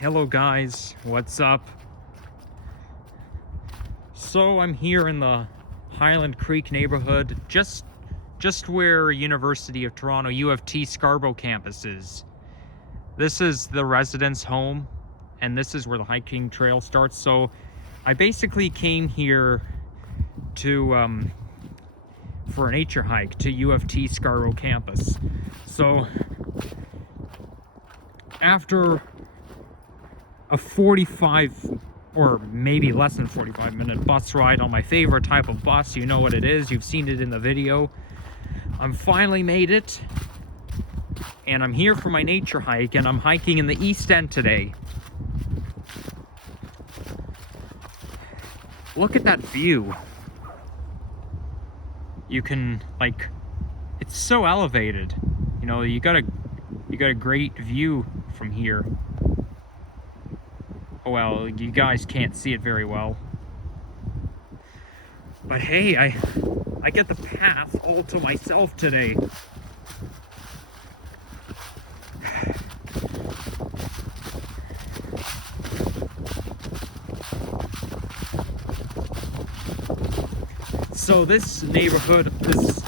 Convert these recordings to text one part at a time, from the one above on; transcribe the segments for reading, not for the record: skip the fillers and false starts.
Hello guys, what's up? So I'm here in the Highland Creek neighborhood, just where University of Toronto U of T Scarborough campus is. This is the residence home, and this is where the hiking trail starts. So I basically came here to for a nature hike to U of T Scarborough campus. So after a 45 or maybe less than 45-minute bus ride on my favorite type of bus, you know what it is, you've seen it in the video, I'm finally made it, and I'm here for my nature hike, and I'm hiking in the East End today. Look at that view. You can, like, it's so elevated, you know, you got a great view from here. Well, you guys can't see it very well, but hey, I get the path all to myself today. So this neighborhood is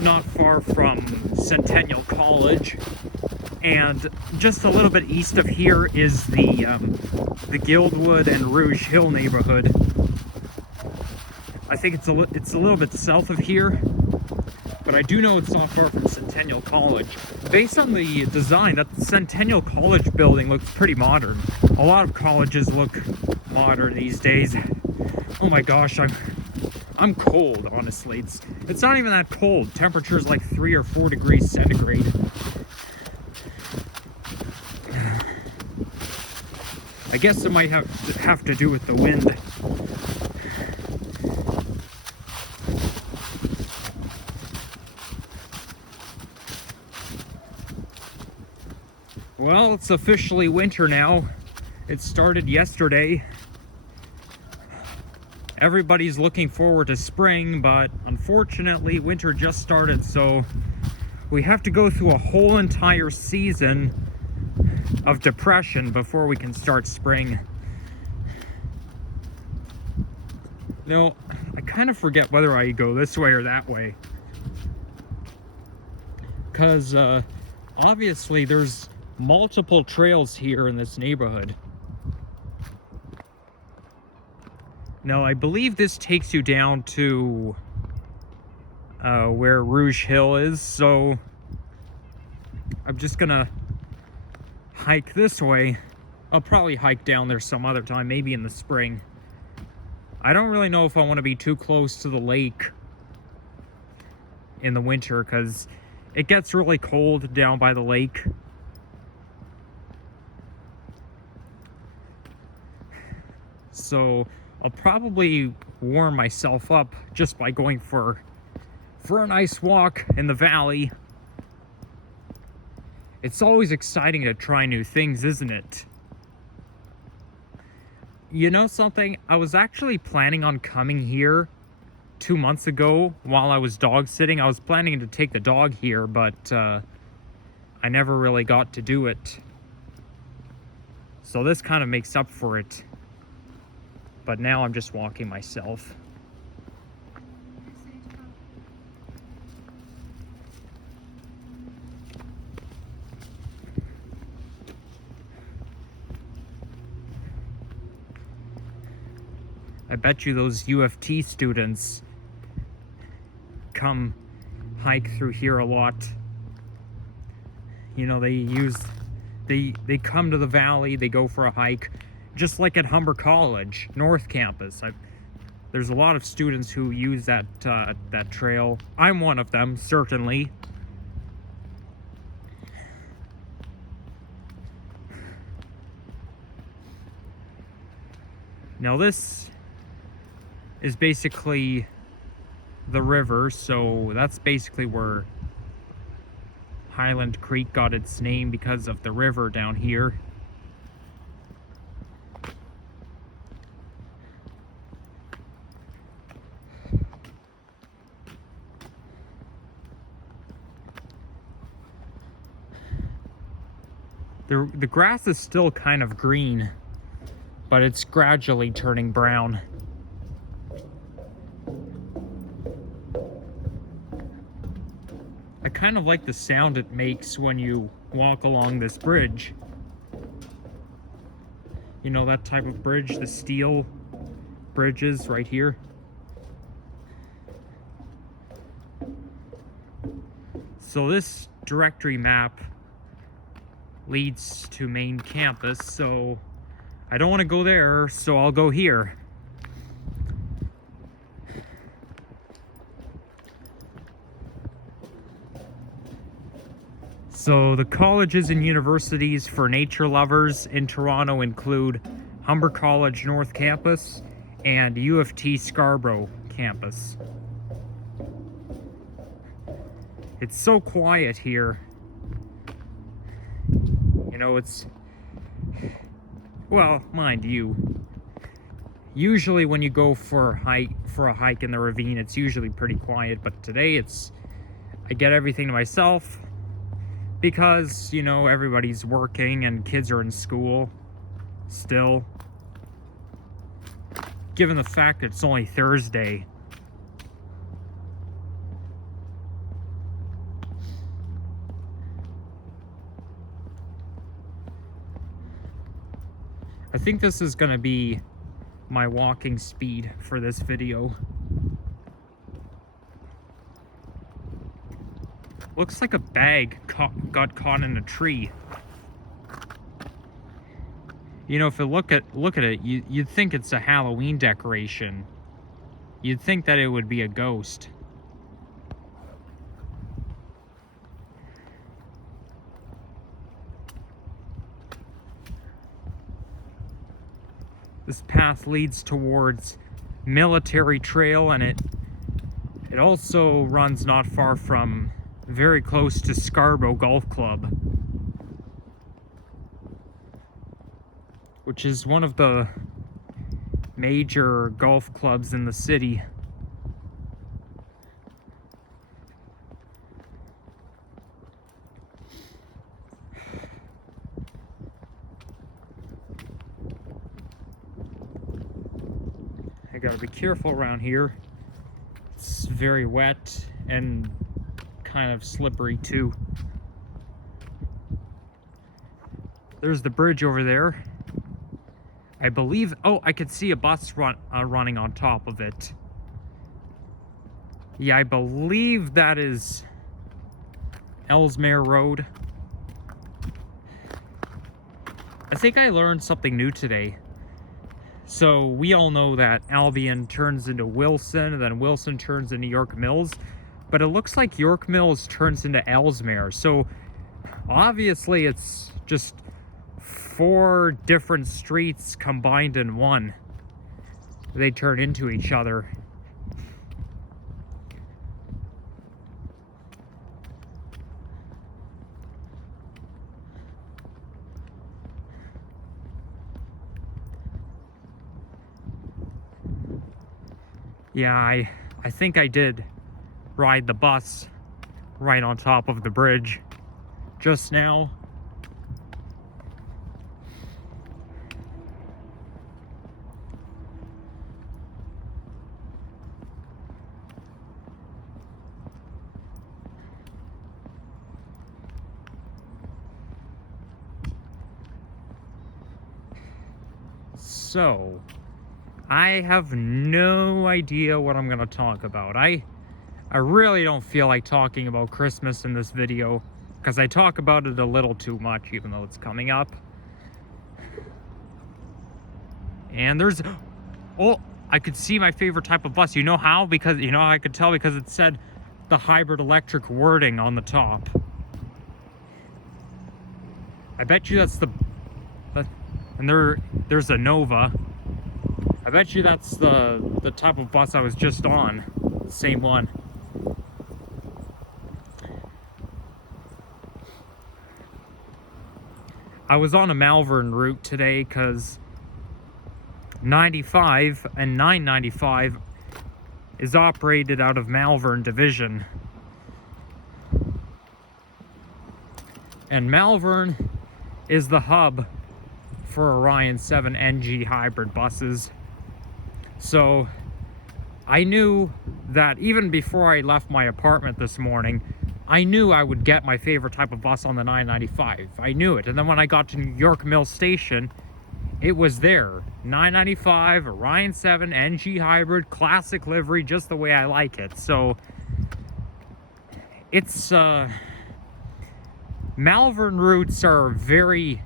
not far from Centennial College, and just a little bit east of here is the Guildwood and Rouge Hill neighborhood. I think it's a little bit south of here, but I do know it's not far from Centennial College. Based on the design, that Centennial College building looks pretty modern. A lot of colleges look modern these days. Oh my gosh, I'm cold, honestly. It's not even that cold. Temperature's like 3 or 4 degrees centigrade. I guess it might have to do with the wind. Well, it's officially winter now. It started yesterday. Everybody's looking forward to spring, but unfortunately winter just started, so we have to go through a whole entire season of depression before we can start spring. You know, I kind of forget whether I go this way or that way, because obviously there's multiple trails here in this neighborhood. Now, I believe this takes you down to where Rouge Hill is, so I'm just gonna hike this way. I'll probably hike down there some other time, maybe in the spring. I don't really know if I want to be too close to the lake in the winter, because it gets really cold down by the lake. So I'll probably warm myself up just by going for a nice walk in the valley. It's always exciting to try new things, isn't it? You know something? I was actually planning on coming here 2 months ago while I was dog sitting. I was planning to take the dog here, but I never really got to do it. So this kind of makes up for it. But now I'm just walking myself. I bet you those U of T students come hike through here a lot. You know, they come to the valley, they go for a hike, just like at Humber College, North Campus. There's a lot of students who use that trail. I'm one of them, certainly. Now this is basically the river, so that's basically where Highland Creek got its name, because of the river down here. The grass is still kind of green, but it's gradually turning brown. I kind of like the sound it makes when you walk along this bridge. You know, that type of bridge, the steel bridges right here. So this directory map leads to main campus, so I don't want to go there, so I'll go here. So the colleges and universities for nature lovers in Toronto include Humber College North Campus and U of T Scarborough Campus. It's so quiet here. You know, it's... Well, mind you, usually when you go for a hike in the ravine, it's usually pretty quiet, but today I get everything to myself. Because, you know, everybody's working and kids are in school still. Given the fact that it's only Thursday. I think this is going to be my walking speed for this video. Looks like a bag got caught in a tree. You know, if you look at it, you'd think it's a Halloween decoration. You'd think that it would be a ghost. This path leads towards Military Trail, and it also runs not far from, very close to Scarborough Golf Club, which is one of the major golf clubs in the city. I gotta be careful around here. It's very wet and kind of slippery too. There's the bridge over there. I believe, oh, I could see a bus running on top of it. Yeah, I believe that is Ellesmere Road. I think I learned something new today. So we all know that Albion turns into Wilson, and then Wilson turns into York Mills. But it looks like York Mills turns into Ellesmere. So obviously it's just 4 different streets combined in one. They turn into each other. Yeah, I think I did ride the bus right on top of the bridge just now. So, I have no idea what I'm going to talk about. I really don't feel like talking about Christmas in this video, because I talk about it a little too much, even though it's coming up. And there's... Oh, I could see my favorite type of bus. You know how? Because, you know how I could tell? Because it said the hybrid electric wording on the top. I bet you that's the... And there's a Nova. I bet you that's the type of bus I was just on. The same one. I was on a Malvern route today because 95 and 995 is operated out of Malvern Division. And Malvern is the hub for Orion 7 NG hybrid buses. So I knew that even before I left my apartment this morning, I knew I would get my favorite type of bus on the 995. I knew it. And then when I got to New York Mill Station, it was there. 995, Orion 7, NG hybrid, classic livery, just the way I like it. So it's Malvern routes are very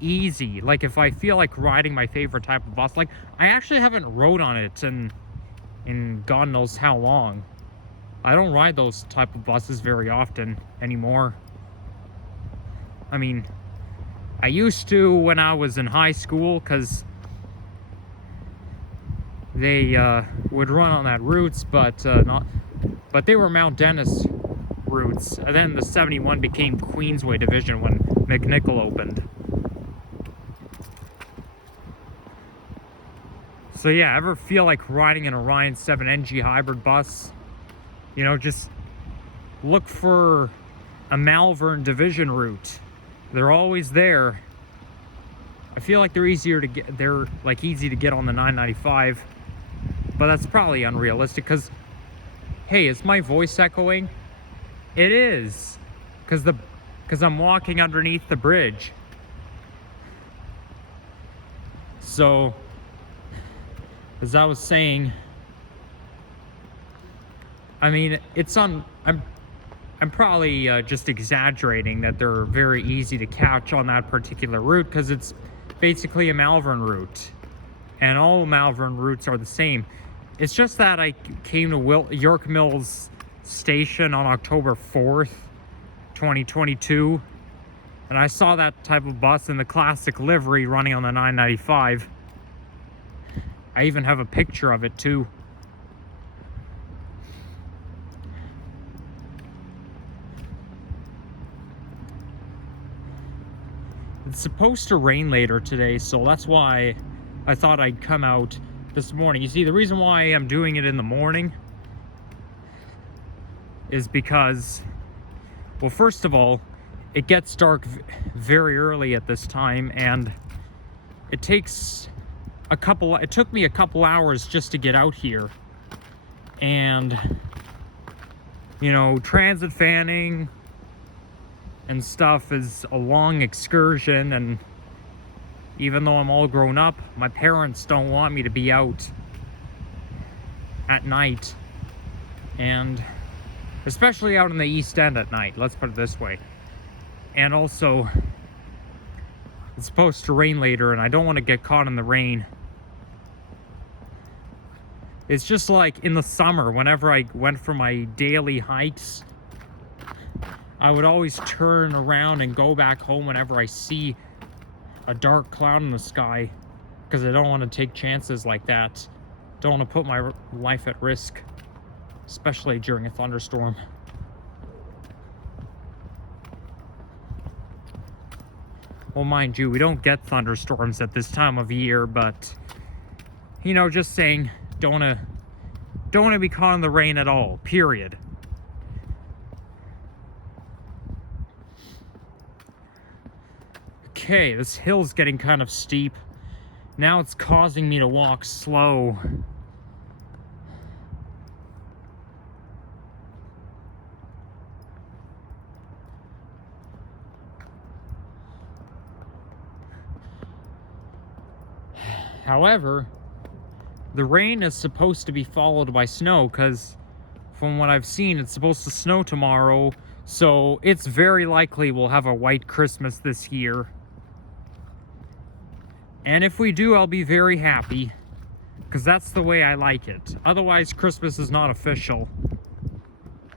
easy. Like if I feel like riding my favorite type of bus, like I actually haven't rode on it in God knows how long. I don't ride those type of buses very often anymore. I mean, I used to when I was in high school, because they would run on that routes, but they were Mount Dennis routes. And then the 71 became Queensway Division when McNichol opened. So yeah, ever feel like riding an Orion 7 NG hybrid bus? You know, just look for a Malvern Division route. They're always there. I feel like they're easier to get. They're like easy to get on the 995, but that's probably unrealistic. Cause, hey, is my voice echoing? It is, cause I'm walking underneath the bridge. So, as I was saying, I mean, I'm probably just exaggerating that they're very easy to catch on that particular route, because it's basically a Malvern route, and all Malvern routes are the same. It's just that I came to York Mills Station on October 4th, 2022, and I saw that type of bus in the classic livery running on the 995. I even have a picture of it too. It's supposed to rain later today, so that's why I thought I'd come out this morning. You see, the reason why I'm doing it in the morning is because, well, first of all, it gets dark very early at this time, and it took me a couple hours just to get out here. And, you know, transit fanning and stuff is a long excursion, and even though I'm all grown up, my parents don't want me to be out at night, and especially out in the East End at night, let's put it this way. And also, it's supposed to rain later, and I don't want to get caught in the rain. It's just like in the summer, whenever I went for my daily hikes, I would always turn around and go back home whenever I see a dark cloud in the sky, because I don't want to take chances like that. Don't want to put my life at risk, especially during a thunderstorm. Well, mind you, we don't get thunderstorms at this time of year, but, you know, just saying, don't want to be caught in the rain at all, period. Okay, this hill's getting kind of steep. Now it's causing me to walk slow. However, the rain is supposed to be followed by snow, because from what I've seen, it's supposed to snow tomorrow, so it's very likely we'll have a white Christmas this year. And if we do, I'll be very happy, because that's the way I like it. Otherwise, Christmas is not official.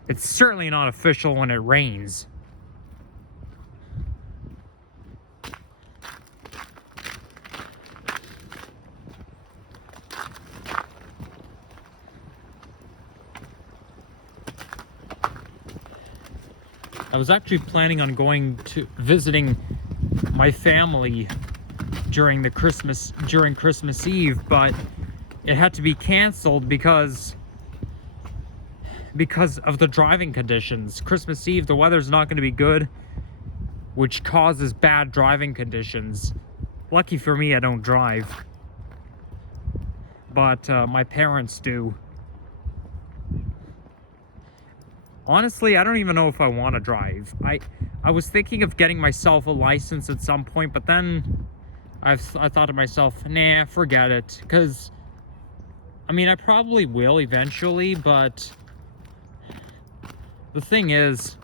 It's certainly not official when it rains. I was actually planning on going to visiting my family during Christmas Eve, but it had to be canceled because of the driving conditions. Christmas Eve, the weather's not going to be good, which causes bad driving conditions. Lucky for me, I don't drive, but my parents do. Honestly, I don't even know if I want to drive. I was thinking of getting myself a license at some point, but then I thought to myself, nah, forget it. Because, I mean, I probably will eventually, but the thing is,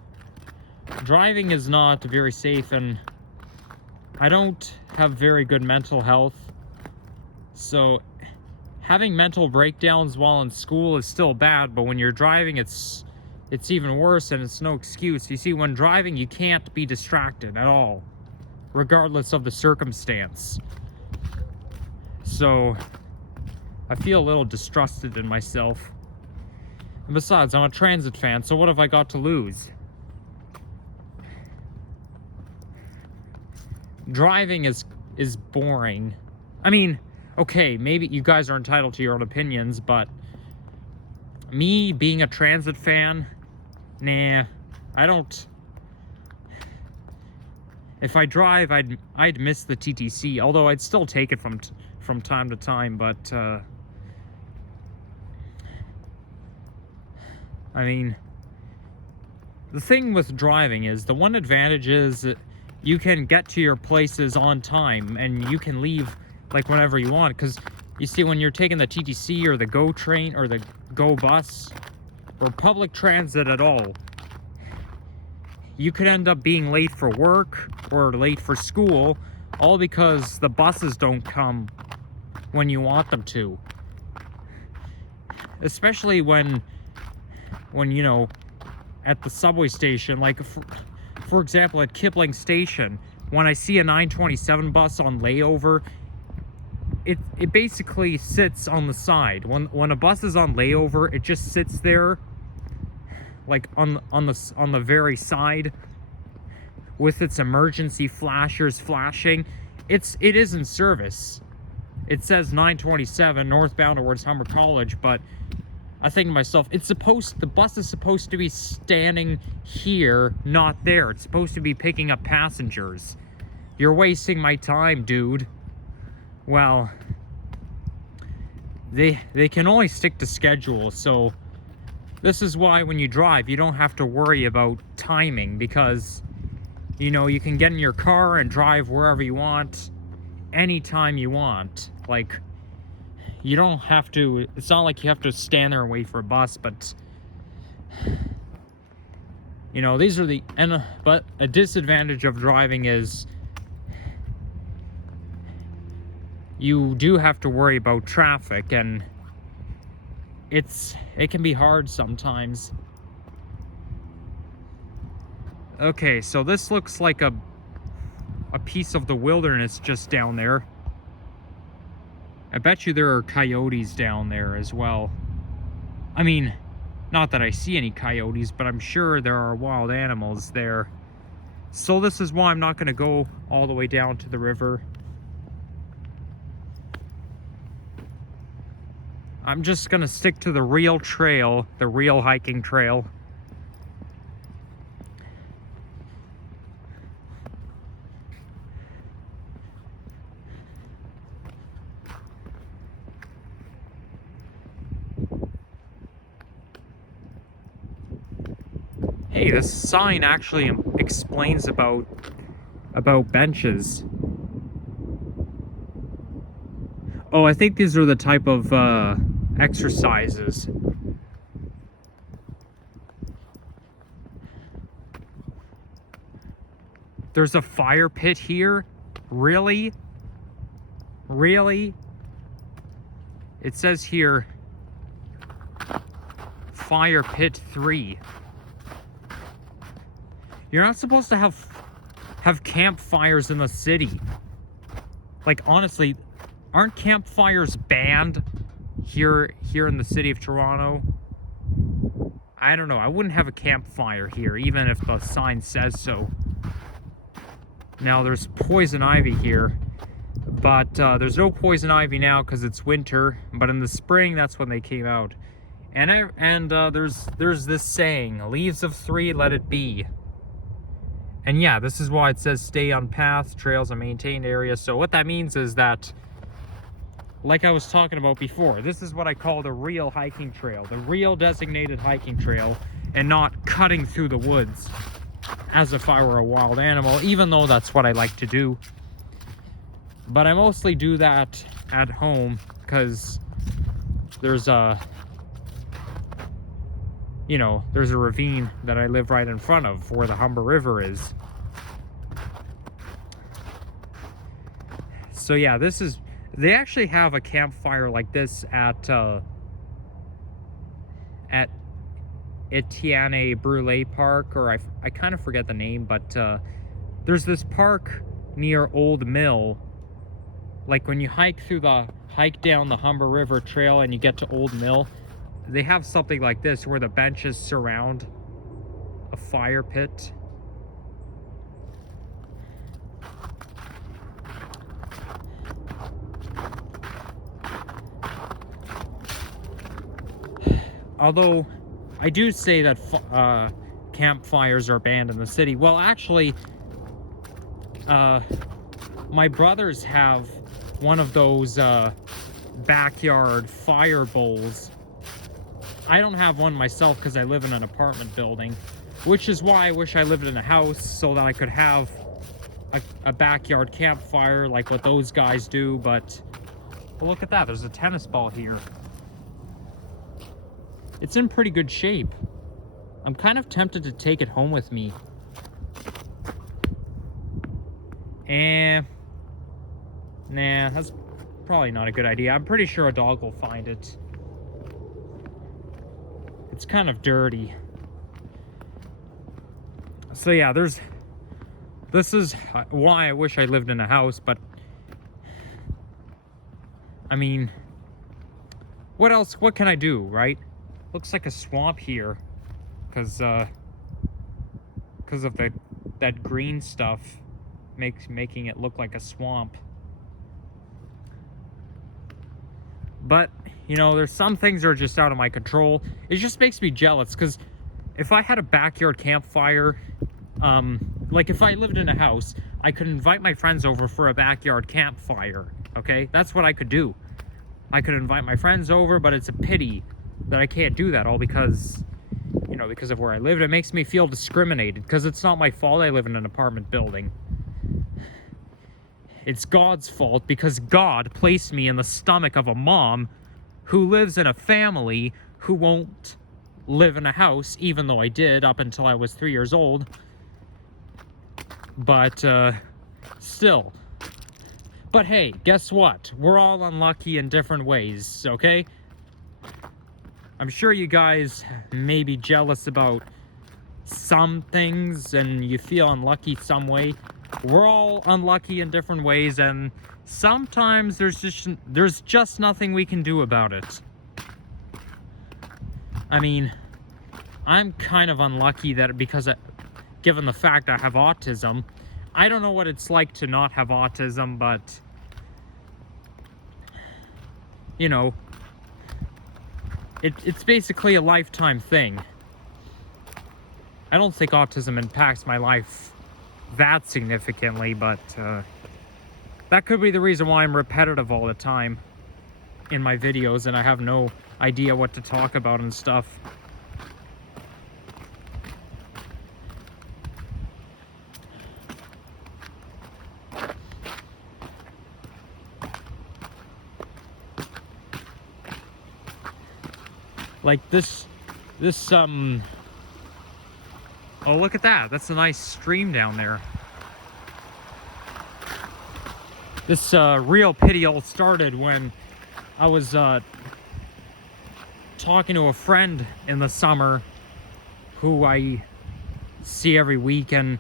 driving is not very safe, and I don't have very good mental health. So having mental breakdowns while in school is still bad, but when you're driving, it's even worse, and it's no excuse. You see, when driving, you can't be distracted at all, regardless of the circumstance. So I feel a little distrusted in myself. And besides, I'm a transit fan, so what have I got to lose? Driving is boring. I mean, okay, maybe you guys are entitled to your own opinions, but me being a transit fan, nah, I don't. If I drive, I'd miss the TTC, although I'd still take it from time to time, but I mean, the thing with driving is, the one advantage is that you can get to your places on time, and you can leave like whenever you want. Because you see, when you're taking the TTC or the GO train or the GO bus or public transit at all, you could end up being late for work or late for school, all because the buses don't come when you want them to. Especially when you know, at the subway station, like for example, at Kipling Station, when I see a 927 bus on layover, it basically sits on the side. When a bus is on layover, it just sits there, like on the very side, with its emergency flashers flashing. It is in service. It says 927 northbound towards Humber College, but I think to myself, the bus is supposed to be standing here, not there. It's supposed to be picking up passengers. You're wasting my time, dude. Well, they can only stick to schedule, so this is why when you drive, you don't have to worry about timing, because, you know, you can get in your car and drive wherever you want, anytime you want. Like, you don't have to, it's not like you have to stand there and wait for a bus, but, you know, these are but a disadvantage of driving is you do have to worry about traffic, and it can be hard sometimes. Okay, so this looks like a piece of the wilderness just down there. I bet you there are coyotes down there as well. I mean, not that I see any coyotes, but I'm sure there are wild animals there. So this is why I'm not going to go all the way down to the river. I'm just going to stick to the real trail, the real hiking trail. Hey, this sign actually explains about benches. Oh, I think these are the type of exercises. There's a fire pit here? Really? Really? It says here, Fire Pit 3. You're not supposed to have campfires in the city. Like, honestly, aren't campfires banned here in the city of Toronto? I don't know. I wouldn't have a campfire here, even if the sign says so. Now, there's poison ivy here, but there's no poison ivy now because it's winter. But in the spring, that's when they came out. And there's this saying, "Leaves of 3, let it be." And yeah, this is why it says stay on paths, trails, and maintained areas. So what that means is that, like I was talking about before, this is what I call the real hiking trail, the real designated hiking trail, and not cutting through the woods as if I were a wild animal, even though that's what I like to do. But I mostly do that at home because there's a, you know, there's a ravine that I live right in front of where the Humber River is. So yeah, this is, they actually have a campfire like this at Etienne Brule Park, or I kind of forget the name, but there's this park near Old Mill. Like when you hike down the Humber River Trail and you get to Old Mill, they have something like this where the benches surround a fire pit. Although I do say that campfires are banned in the city. Well, actually, my brothers have one of those backyard fire bowls. I don't have one myself because I live in an apartment building, which is why I wish I lived in a house so that I could have a backyard campfire like what those guys do. But well, look at that, there's a tennis ball here. It's in pretty good shape. I'm kind of tempted to take it home with me. Nah, that's probably not a good idea. I'm pretty sure a dog will find it. It's kind of dirty. So yeah, this is why I wish I lived in a house, but I mean, what else? What can I do, right? Looks like a swamp here because of that green stuff making it look like a swamp. But you know, there's some things that are just out of my control. It just makes me jealous because if I had a backyard campfire, like if I lived in a house, I could invite my friends over for a backyard campfire. Okay, that's what I could do. I could invite my friends over, but it's a pity that I can't do that, all because, you know, because of where I live. It makes me feel discriminated because it's not my fault I live in an apartment building. It's God's fault because God placed me in the stomach of a mom who lives in a family who won't live in a house, even though I did up until I was 3 years old. But still. But hey, guess what? We're all unlucky in different ways, okay? I'm sure you guys may be jealous about some things and you feel unlucky some way. We're all unlucky in different ways, and sometimes there's just nothing we can do about it. I mean, I'm kind of unlucky that given the fact I have autism. I don't know what it's like to not have autism, but you know, it's basically a lifetime thing. I don't think autism impacts my life that significantly, but that could be the reason why I'm repetitive all the time in my videos and I have no idea what to talk about and stuff. Like this oh, look at that. That's a nice stream down there. This real pity all started when I was talking to a friend in the summer who I see every week, and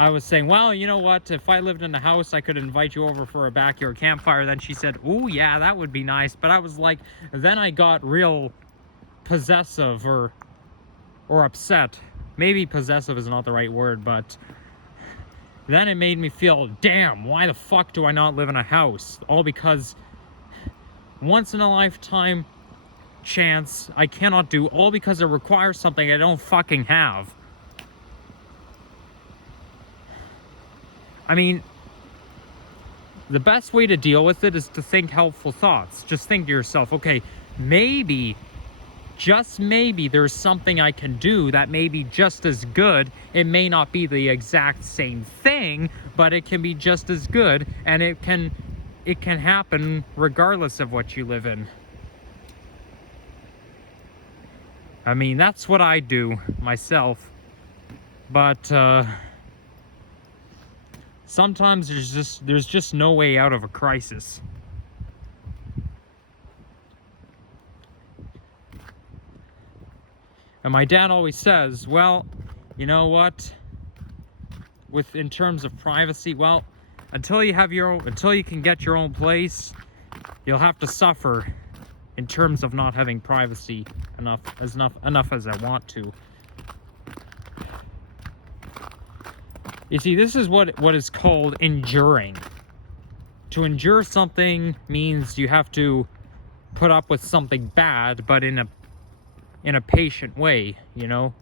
I was saying, well, you know what, if I lived in a house, I could invite you over for a backyard campfire. Then she said, oh yeah, that would be nice. But I was like, then I got real possessive or upset. Maybe possessive is not the right word, but then it made me feel, damn, why the fuck do I not live in a house? All because once in a lifetime, chance. I cannot do, all because it requires something I don't fucking have. I mean, the best way to deal with it is to think helpful thoughts. Just think to yourself, okay, maybe, just maybe, there's something I can do that may be just as good. It may not be the exact same thing, but it can be just as good, and it can happen regardless of what you live in. I mean, that's what I do myself. But sometimes there's just no way out of a crisis. And my dad always says, well, you know what? In terms of privacy, well, until you can get your own place, you'll have to suffer in terms of not having privacy enough as I want to. You see, this is what is called enduring. To endure something means you have to put up with something bad, but in a patient way, you know?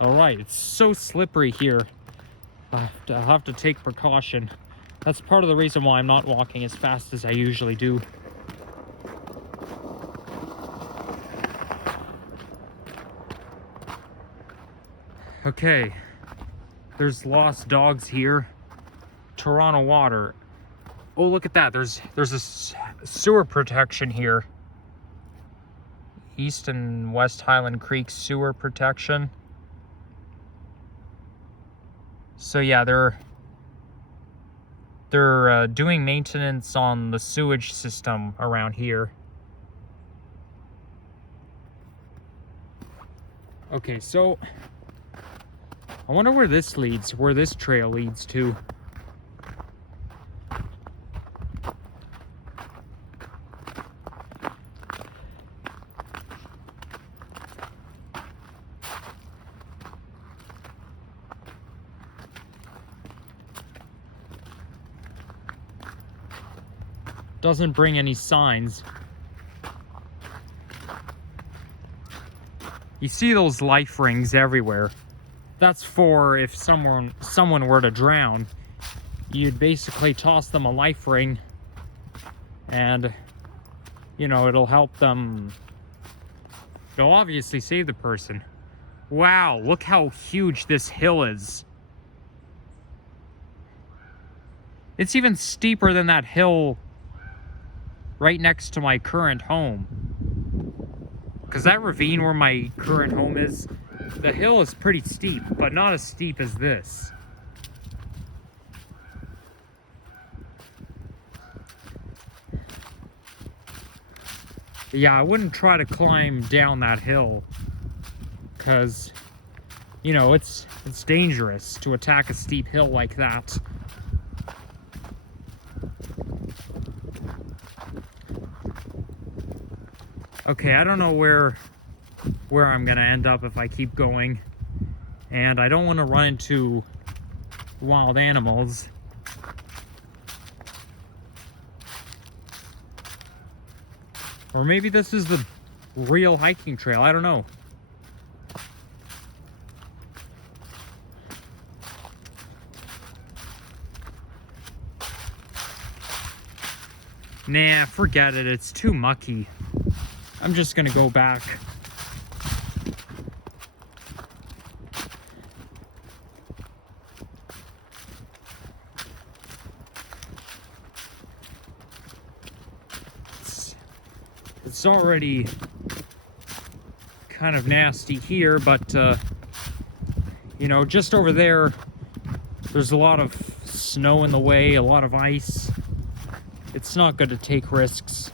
Alright, it's so slippery here. I'll have to take precaution. That's part of the reason why I'm not walking as fast as I usually do. Okay, there's lost dogs here. Toronto water. Oh, look at that. There's a sewer protection here. East and West Highland Creek sewer protection. So yeah, they're doing maintenance on the sewage system around here. Okay, so I wonder where this trail leads to. Doesn't bring any signs. You see those life rings everywhere. That's for if someone were to drown, you'd basically toss them a life ring and, you know, it'll help them. It'll obviously save the person. Wow, look how huge this hill is. It's even steeper than that hill right next to my current home. Because that ravine where my current home is, the hill is pretty steep, but not as steep as this. Yeah, I wouldn't try to climb down that hill, because, you know, it's dangerous to attack a steep hill like that. Okay, I don't know where I'm gonna end up if I keep going, and I don't want to run into wild animals. Or maybe this is the real hiking trail, I don't know. Nah, forget it, it's too mucky. I'm just gonna go back. It's already kind of nasty here, but you know, just over there's a lot of snow in the way, a lot of ice. It's not good to take risks.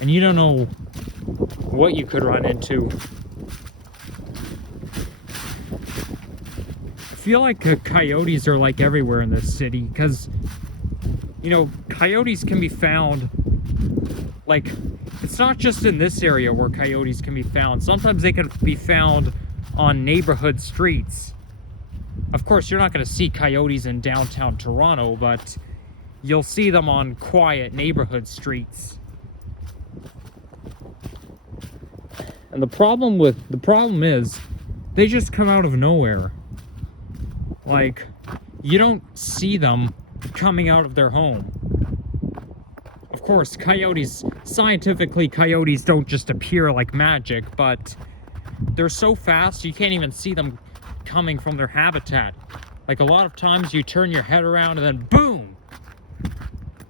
And you don't know what you could run into. I feel like coyotes are like everywhere in this city, because, you know, coyotes can be found, like, it's not just in this area where coyotes can be found. Sometimes they can be found on neighborhood streets. Of course, you're not going to see coyotes in downtown Toronto, but you'll see them on quiet neighborhood streets. And the problem is they just come out of nowhere. Like, you don't see them coming out of their home. Of course, scientifically, coyotes don't just appear like magic, but they're so fast you can't even see them coming from their habitat. Like, a lot of times you turn your head around and then boom!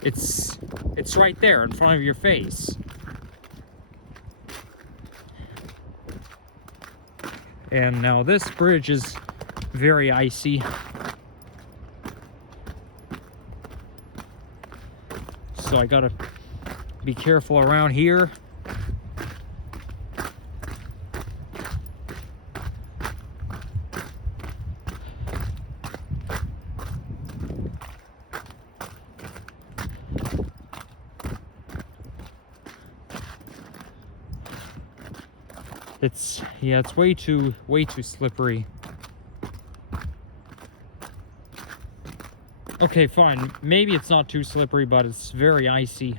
It's right there in front of your face. And now this bridge is very icy. So I gotta be careful around here. It's way too slippery. Okay, fine. Maybe it's not too slippery, but it's very icy.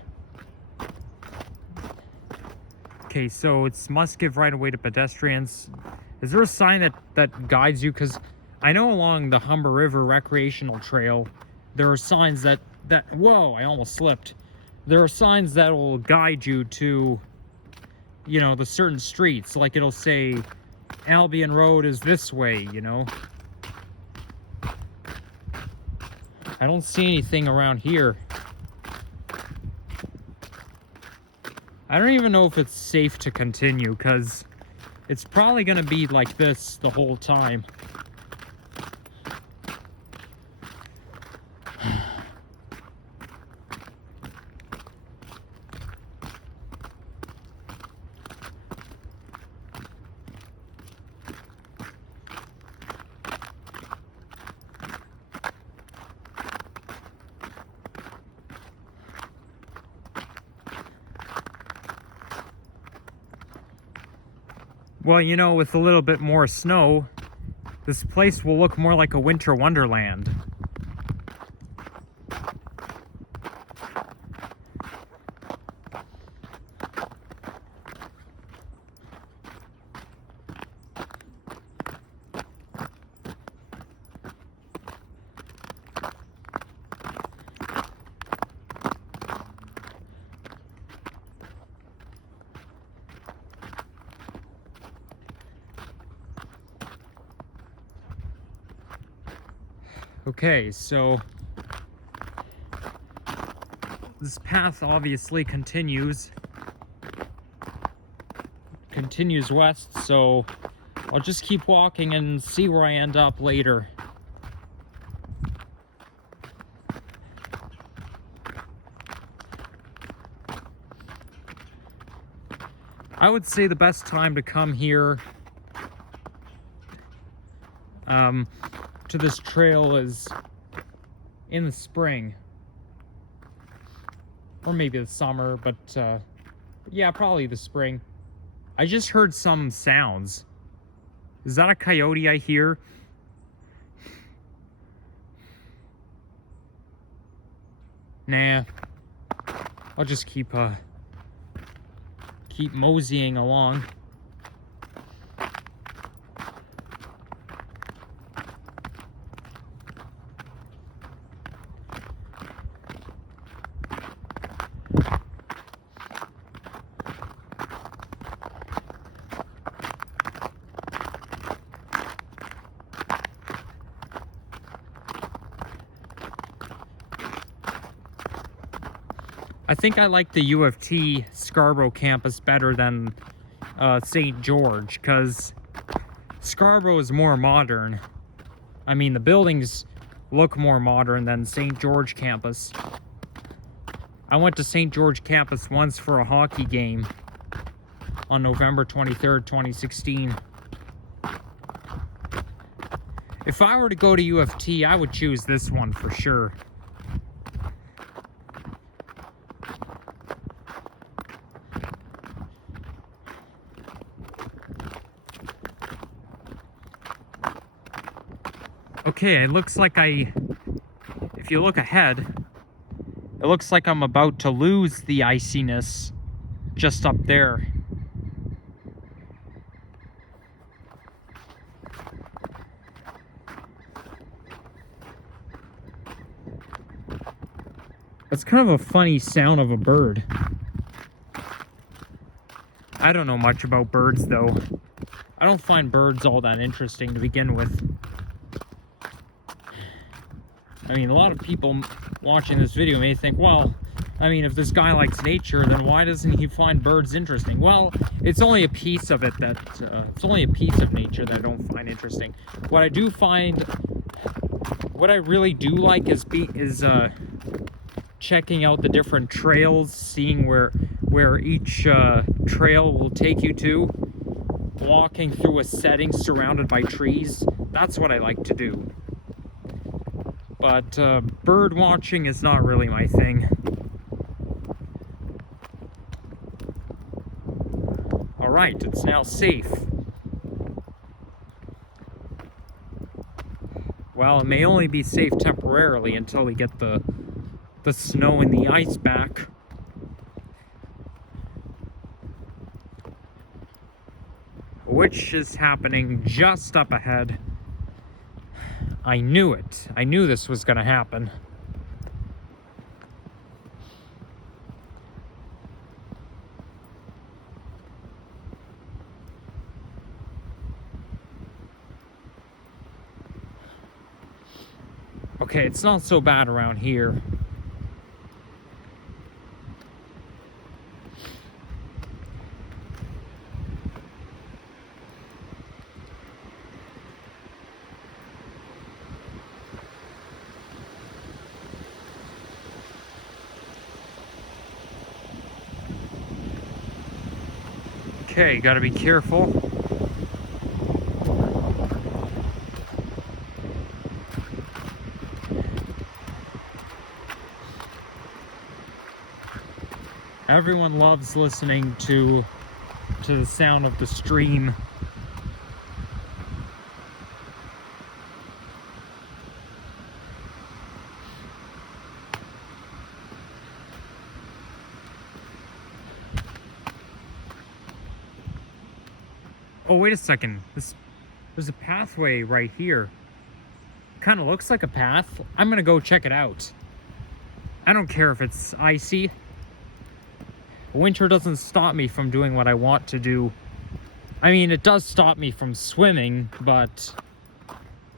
Okay, so it's must give right away to pedestrians. Is there a sign that guides you? Because I know along the Humber River Recreational Trail, there are signs that whoa, I almost slipped. There are signs that will guide you to, you know, the certain streets. Like, it'll say Albion Road is this way, you know. I don't see anything around here. I don't even know if it's safe to continue, because it's probably going to be like this the whole time. Well, you know, with a little bit more snow, this place will look more like a winter wonderland. Okay, so this path obviously continues west, so I'll just keep walking and see where I end up later. I would say the best time to come here to this trail is in the spring, or maybe the summer, but yeah, probably the spring. I just heard some sounds. Is that a coyote I hear? Nah, I'll just keep moseying along. I think I like the U of T Scarborough campus better than St. George, because Scarborough is more modern. I mean, the buildings look more modern than St. George campus. I went to St. George campus once for a hockey game on November 23rd, 2016. If I were to go to U of T, I would choose this one for sure. Okay, it looks like if you look ahead, it looks like I'm about to lose the iciness just up there. It's kind of a funny sound of a bird. I don't know much about birds, though. I don't find birds all that interesting to begin with. I mean, a lot of people watching this video may think, well, I mean, if this guy likes nature, then why doesn't he find birds interesting? Well, it's only a piece of it that, it's only a piece of nature that I don't find interesting. What I do find, what I really do like is checking out the different trails, seeing where each trail will take you to, walking through a setting surrounded by trees. That's what I like to do. But bird watching is not really my thing. Alright, it's now safe. Well, it may only be safe temporarily until we get the snow and the ice back. Which is happening just up ahead. I knew it. I knew this was going to happen. Okay, it's not so bad around here. Okay, gotta be careful. Everyone loves listening to the sound of the stream. Oh, wait a second. There's a pathway right here. Kind of looks like a path. I'm gonna go check it out. I don't care if it's icy. Winter doesn't stop me from doing what I want to do. I mean, it does stop me from swimming, but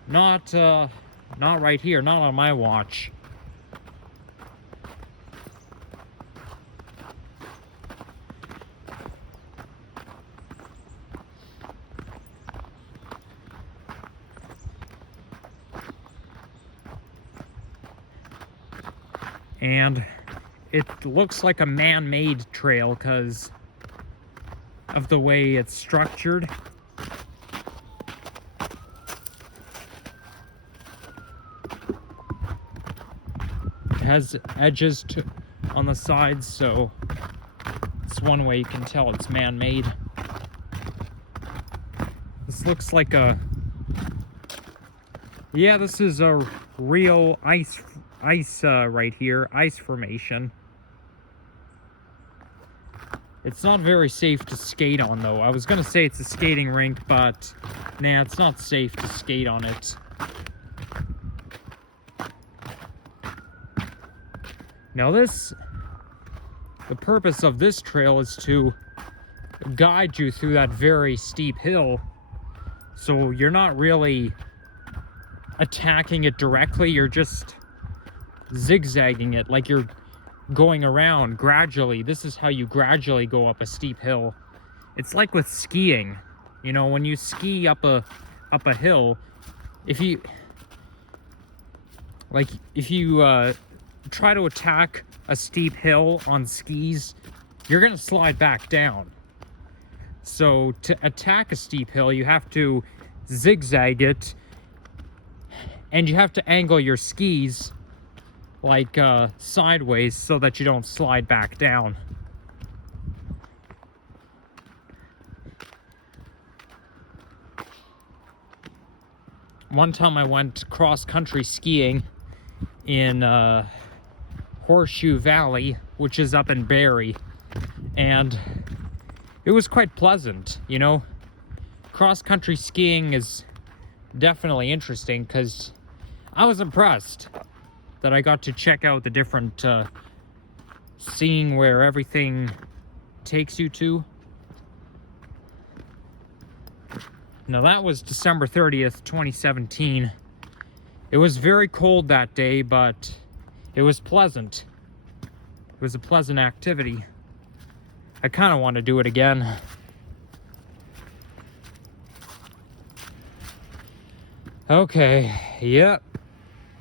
not right here, not on my watch. And it looks like a man-made trail because of the way it's structured. It has edges on the sides, so it's one way you can tell it's man-made. This looks like a... Yeah, this is a real ice right here, ice formation. It's not very safe to skate on, though. I was gonna say it's a skating rink, but nah, it's not safe to skate on it. Now the purpose of this trail is to guide you through that very steep hill, so you're not really attacking it directly, you're just zigzagging it, like you're going around gradually. This is how you gradually go up a steep hill. It's like with skiing, you know, when you ski up a hill, if you try to attack a steep hill on skis, you're gonna slide back down. So to attack a steep hill, you have to zigzag it, and you have to angle your skis like sideways so that you don't slide back down. one time I went cross-country skiing in Horseshoe Valley, which is up in Barrie, and it was quite pleasant, you know. Cross-country skiing is definitely interesting because I was impressed that I got to check out the different seeing where everything takes you to. Now that was December 30th, 2017. It was very cold that day, but it was pleasant. It was a pleasant activity. I kind of want to do it again. Okay, yep.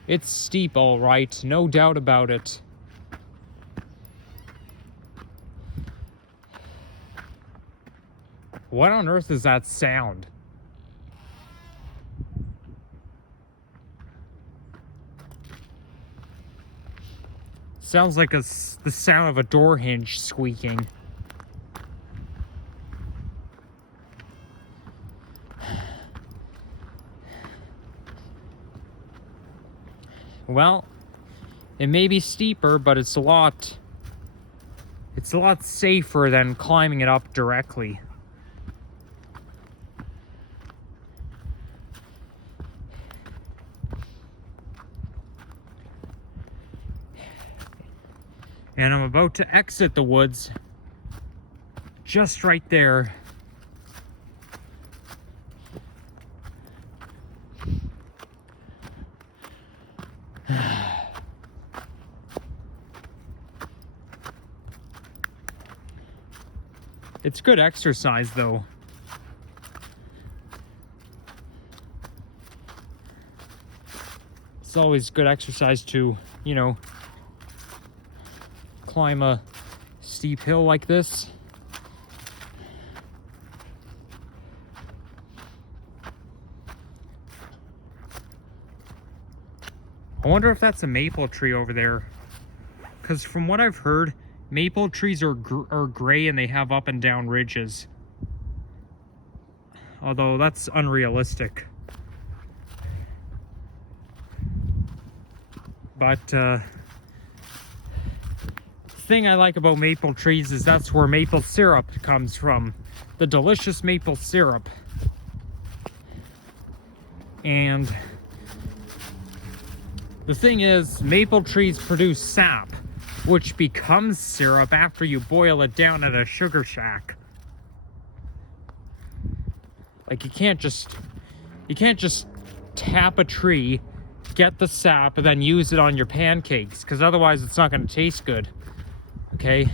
It's steep, all right, no doubt about it. What on earth is that sound? Sounds like the sound of a door hinge squeaking. Well, it may be steeper, but it's a lot safer than climbing it up directly. And I'm about to exit the woods just right there. It's good exercise, though. It's always good exercise to, you know, climb a steep hill like this. I wonder if that's a maple tree over there, because from what I've heard, maple trees are gray and they have up and down ridges. Although that's unrealistic. But the thing I like about maple trees is that's where maple syrup comes from. The delicious maple syrup. And the thing is, maple trees produce sap, which becomes syrup after you boil it down at a sugar shack. Like, you can't just tap a tree, get the sap, and then use it on your pancakes, because otherwise it's not going to taste good. Okay?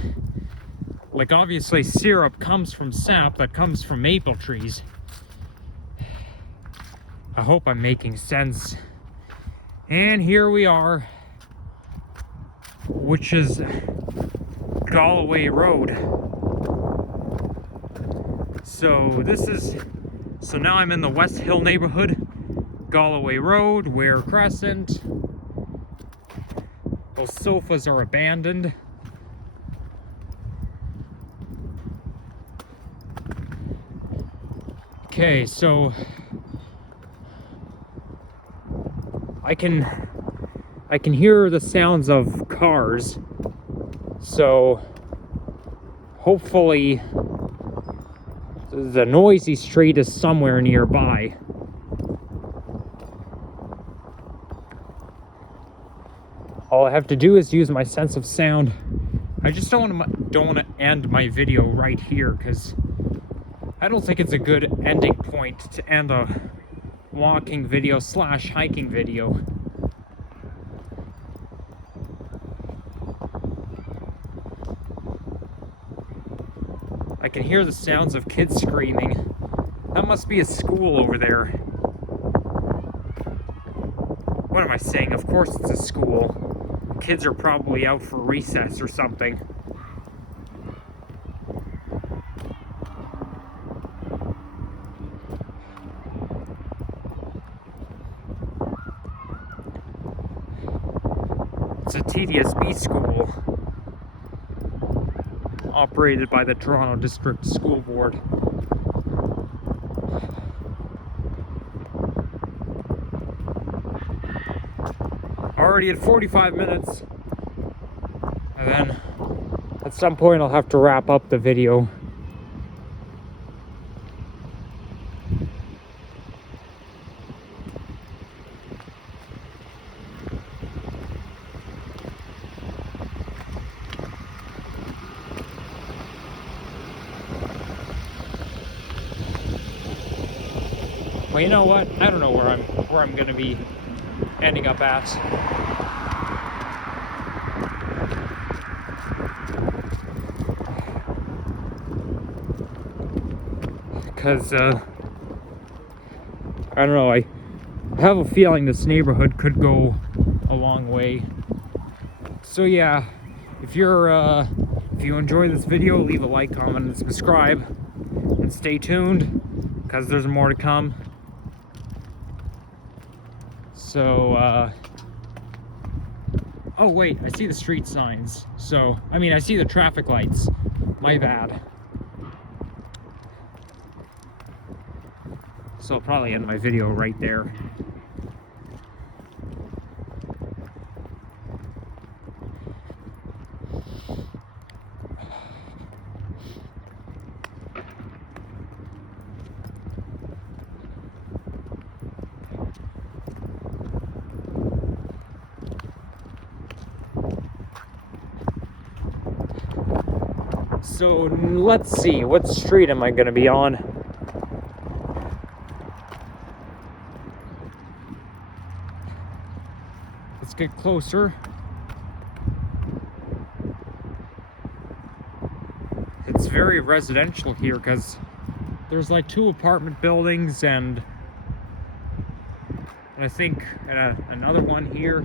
Like, obviously syrup comes from sap that comes from maple trees. I hope I'm making sense. And here we are, which is Galloway Road. So now I'm in the West Hill neighborhood, Galloway Road, Ware Crescent. Those sofas are abandoned. Okay, so I can hear the sounds of cars, so hopefully the noisy street is somewhere nearby. All I have to do is use my sense of sound. I just don't want to end my video right here, because I don't think it's a good ending point to end a walking video / hiking video. I can hear the sounds of kids screaming. That must be a school over there. What am I saying? Of course it's a school. Kids are probably out for recess or something. It's a TDSB school, operated by the Toronto District School Board. already at 45 minutes. And then at some point I'll have to wrap up the video. Well, you know what? I don't know where I'm gonna be ending up at. Because I don't know, I have a feeling this neighborhood could go a long way. So yeah, if you enjoy this video, leave a like, comment, and subscribe, and stay tuned because there's more to come. So oh wait, I see the street signs. So I mean, I see the traffic lights. My bad. So I'll probably end my video right there. So let's see, what street am I gonna be on? Let's get closer. It's very residential here because there's like 2 apartment buildings and I think another one here.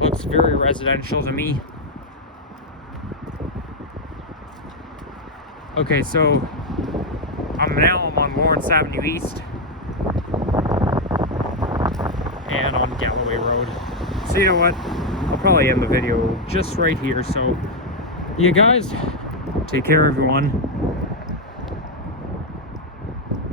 Looks very residential to me. Okay, so I'm on Morningside Avenue East and on Galloway Road. So you know what? I'll probably end the video just right here. So you guys, take care everyone.